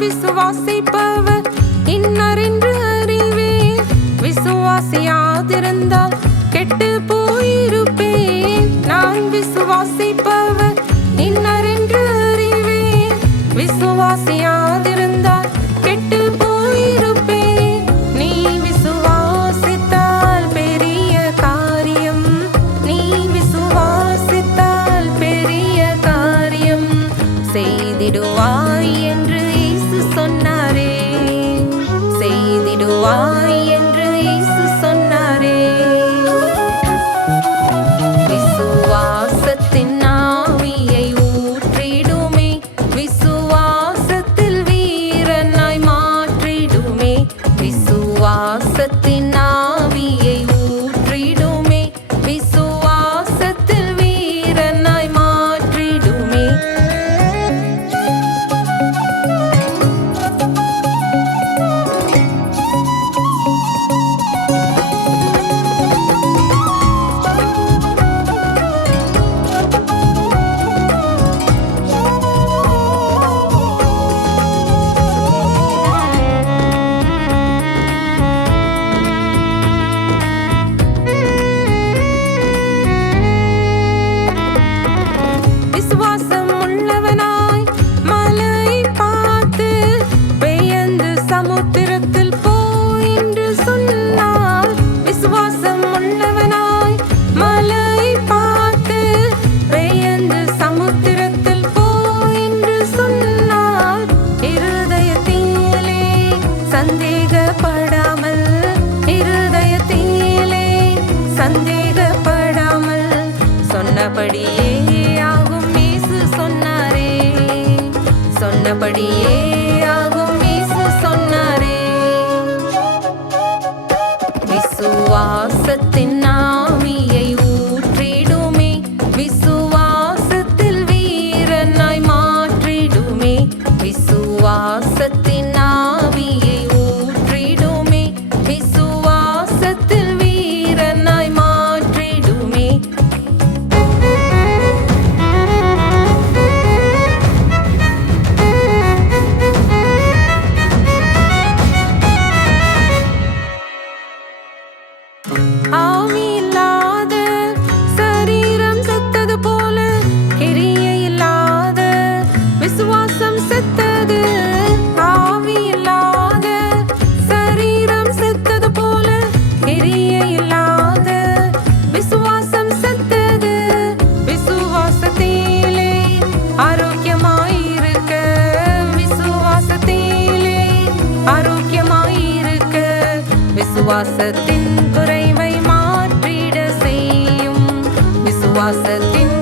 விசுவாசிப்பவர் இன்னார் என்று அறிவேன். விசுவாசியாதிருந்தால் கெட்டு போயிருப்பேன். நான் விசுவாசிப்பவர் சந்தேகப்படாமல் சொன்னபடியே ஆகும் இயேசு சொன்னாரே. சொன்னபடியே ஆகும் இயேசு சொன்னாரே. விசுவாசத்தின் ஆவி இல்லாத சரீரம் செத்தது போல கிரிய இல்லாத விசுவாசம் செத்தது. ஆவி இல்லாத சரீரம் செத்தது போல கிரிய இல்லாத விசுவாசம் செத்தது. விசுவாசத்திலே ஆரோக்கியமாயிருக்க விசுவாசத்திலே ஆரோக்கியமாயிருக்க hasetin